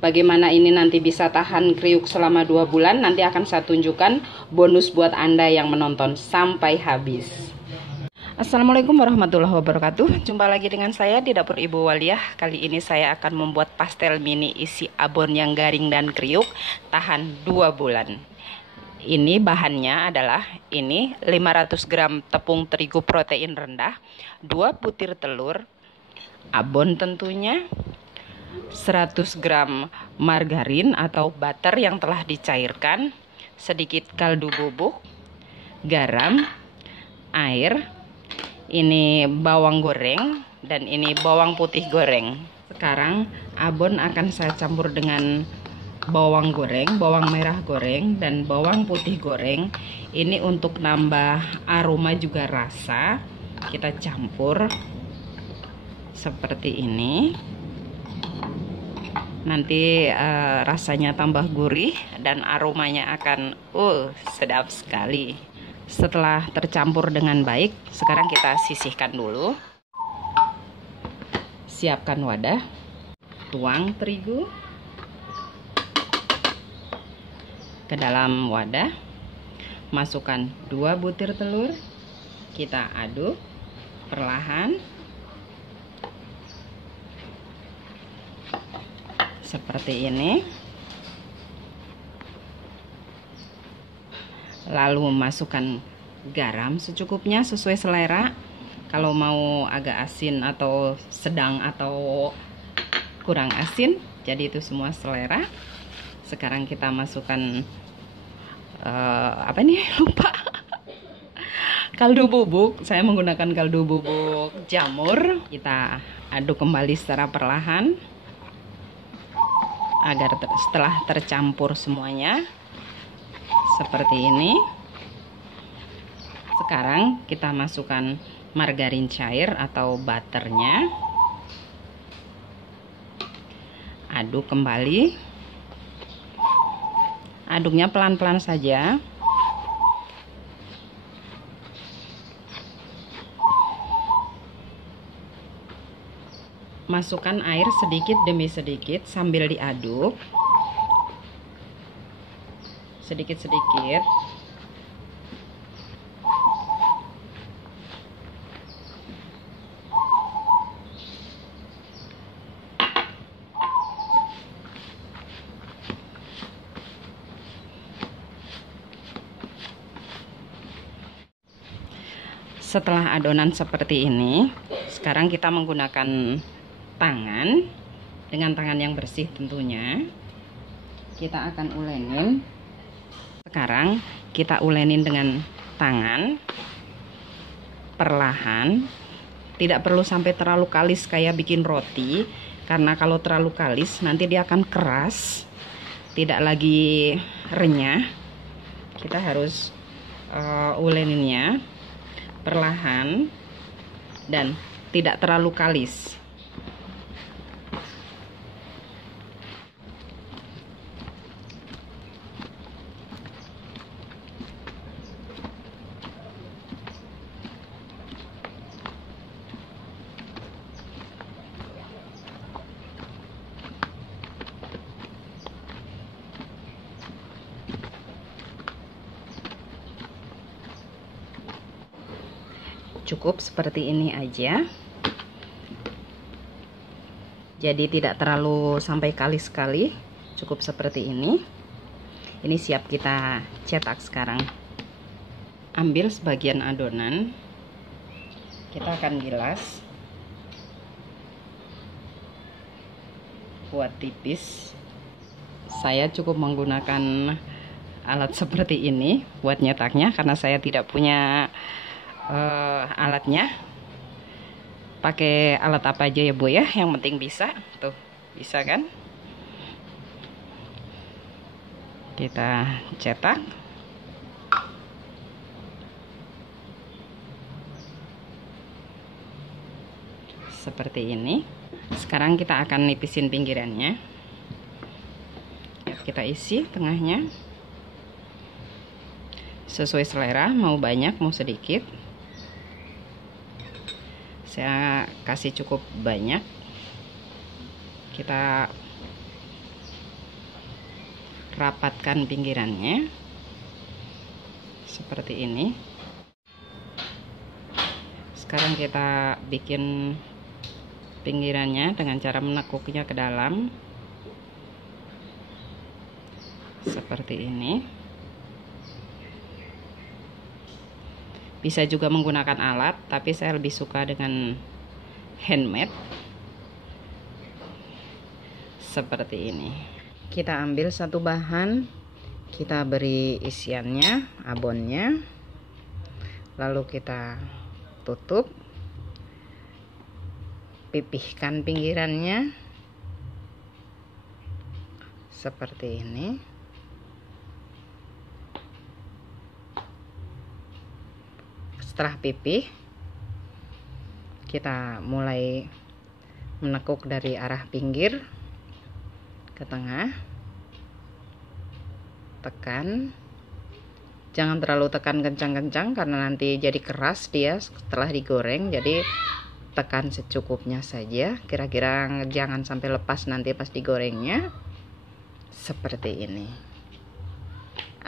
Bagaimana ini nanti bisa tahan kriuk selama 2 bulan, nanti akan saya tunjukkan bonus buat Anda yang menonton sampai habis. Assalamualaikum warahmatullahi wabarakatuh. Jumpa lagi dengan saya di dapur Ibu Waliah. Kali ini saya akan membuat pastel mini isi abon yang garing dan kriuk tahan 2 bulan. Ini bahannya adalah ini 500 gram tepung terigu protein rendah, 2 butir telur, abon tentunya, 100 gram margarin atau butter yang telah dicairkan, sedikit kaldu bubuk, garam, air, ini bawang goreng, dan ini bawang putih goreng. Sekarang abon akan saya campur dengan bawang goreng, bawang merah goreng, dan bawang putih goreng. Ini untuk nambah aroma juga rasa. Kita campur seperti ini. Nanti rasanya tambah gurih dan aromanya akan sedap sekali. Setelah tercampur dengan baik, sekarang kita sisihkan dulu. Siapkan wadah, tuang terigu ke dalam wadah, masukkan 2 butir telur, kita aduk perlahan seperti ini. Lalu masukkan garam secukupnya sesuai selera. Kalau mau agak asin atau sedang atau kurang asin, jadi itu semua selera. Sekarang kita masukkan lupa. Kaldu bubuk. Saya menggunakan kaldu bubuk jamur. Kita aduk kembali secara perlahan agar setelah tercampur semuanya seperti ini. Sekarang kita masukkan margarin cair atau butternya. Aduk kembali. Aduknya pelan-pelan saja. Masukkan air sedikit demi sedikit sambil diaduk. Sedikit-sedikit. Setelah adonan seperti ini, sekarang kita menggunakan tangan, dengan tangan yang bersih tentunya. Kita akan ulenin. Sekarang kita ulenin dengan tangan perlahan. Tidak perlu sampai terlalu kalis kayak bikin roti, karena kalau terlalu kalis nanti dia akan keras, tidak lagi renyah. Kita harus uleninnya perlahan dan tidak terlalu kalis. Cukup seperti ini aja. Jadi tidak terlalu sampai kalis sekali. Cukup seperti ini. Ini siap kita cetak sekarang. Ambil sebagian adonan. Kita akan gilas. Buat tipis. Saya cukup menggunakan alat seperti ini buat nyetaknya karena saya tidak punya alatnya. Pakai alat apa aja ya Bu ya, yang penting bisa. Tuh, bisa kan? Kita cetak. Seperti ini. Sekarang kita akan nipisin pinggirannya. Kita isi tengahnya. Sesuai selera, mau banyak mau sedikit. Saya kasih cukup banyak. Kita rapatkan pinggirannya seperti ini. Sekarang kita bikin pinggirannya dengan cara menekuknya ke dalam seperti ini. Bisa juga menggunakan alat, tapi saya lebih suka dengan handmade seperti ini. Kita ambil satu bahan, kita beri isiannya, abonnya, lalu kita tutup, pipihkan pinggirannya seperti ini. Setelah pipih, kita mulai menekuk dari arah pinggir ke tengah, tekan. Jangan terlalu tekan kencang-kencang karena nanti jadi keras dia setelah digoreng. Jadi tekan secukupnya saja, kira-kira jangan sampai lepas nanti pas digorengnya. Seperti ini.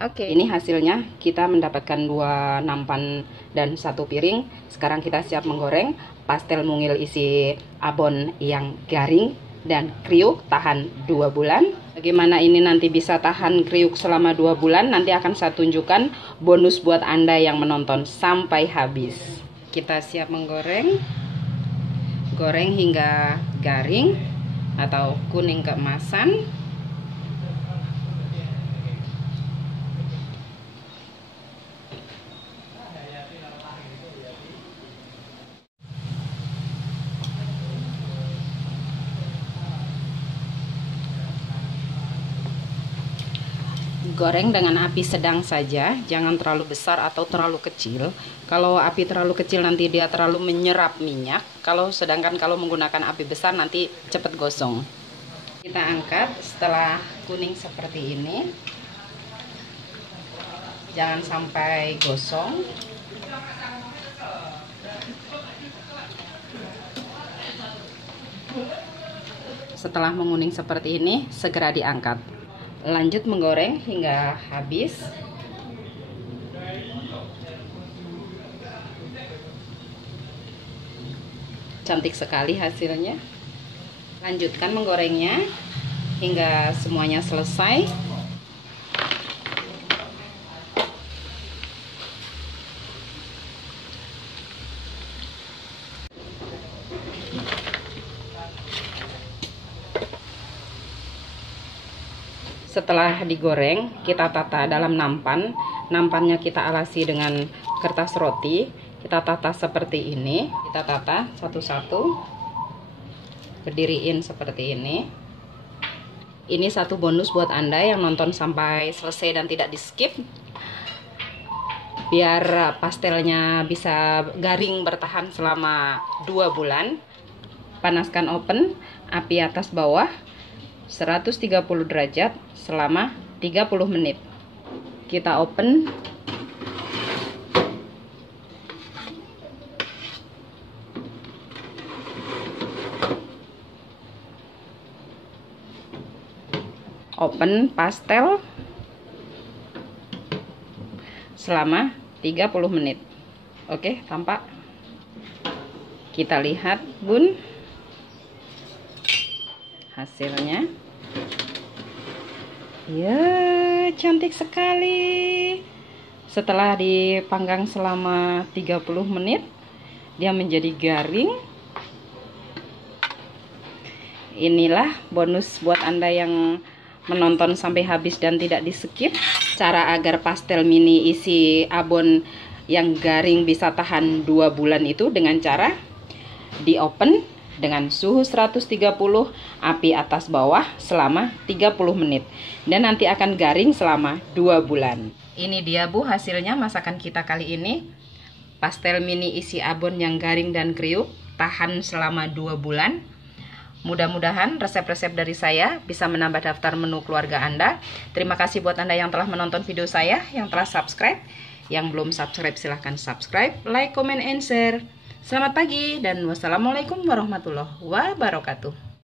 Oke, ini hasilnya. Kita mendapatkan 2 nampan dan 1 piring. Sekarang kita siap menggoreng pastel mungil isi abon yang garing dan kriuk, tahan 2 bulan. Bagaimana ini nanti bisa tahan kriuk selama 2 bulan, nanti akan saya tunjukkan bonus buat Anda yang menonton sampai habis. Kita siap menggoreng. Goreng hingga garing atau kuning keemasan. Goreng dengan api sedang saja, jangan terlalu besar atau terlalu kecil. Kalau api terlalu kecil nanti dia terlalu menyerap minyak. Sedangkan kalau menggunakan api besar nanti cepat gosong. Kita angkat setelah kuning seperti ini. Jangan sampai gosong. Setelah menguning seperti ini, segera diangkat. Lanjut menggoreng hingga habis. Cantik sekali hasilnya. Lanjutkan menggorengnya hingga semuanya selesai. Setelah digoreng, kita tata dalam nampan. Nampannya kita alasi dengan kertas roti. Kita tata seperti ini. Kita tata satu-satu. Berdiriin seperti ini. Ini satu bonus buat Anda yang nonton sampai selesai dan tidak di skip. Biar pastelnya bisa garing bertahan selama 2 bulan. Panaskan oven, api atas bawah 130 derajat selama 30 menit. Kita open. Open pastel selama 30 menit. Oke, tampak. Kita lihat, Bun, hasilnya. Ya, cantik sekali. Setelah dipanggang selama 30 menit, dia menjadi garing. Inilah bonus buat Anda yang menonton sampai habis dan tidak di skip. Cara agar pastel mini isi abon yang garing bisa tahan 2 bulan itu dengan cara di oven dengan suhu 130, api atas bawah selama 30 menit. Dan nanti akan garing selama 2 bulan. Ini dia, Bu, hasilnya masakan kita kali ini. Pastel mini isi abon yang garing dan kriuk, tahan selama 2 bulan. Mudah-mudahan resep-resep dari saya bisa menambah daftar menu keluarga Anda. Terima kasih buat Anda yang telah menonton video saya, yang telah subscribe. Yang belum subscribe silahkan subscribe, like, comment, and share. Selamat pagi dan wassalamualaikum warahmatullahi wabarakatuh.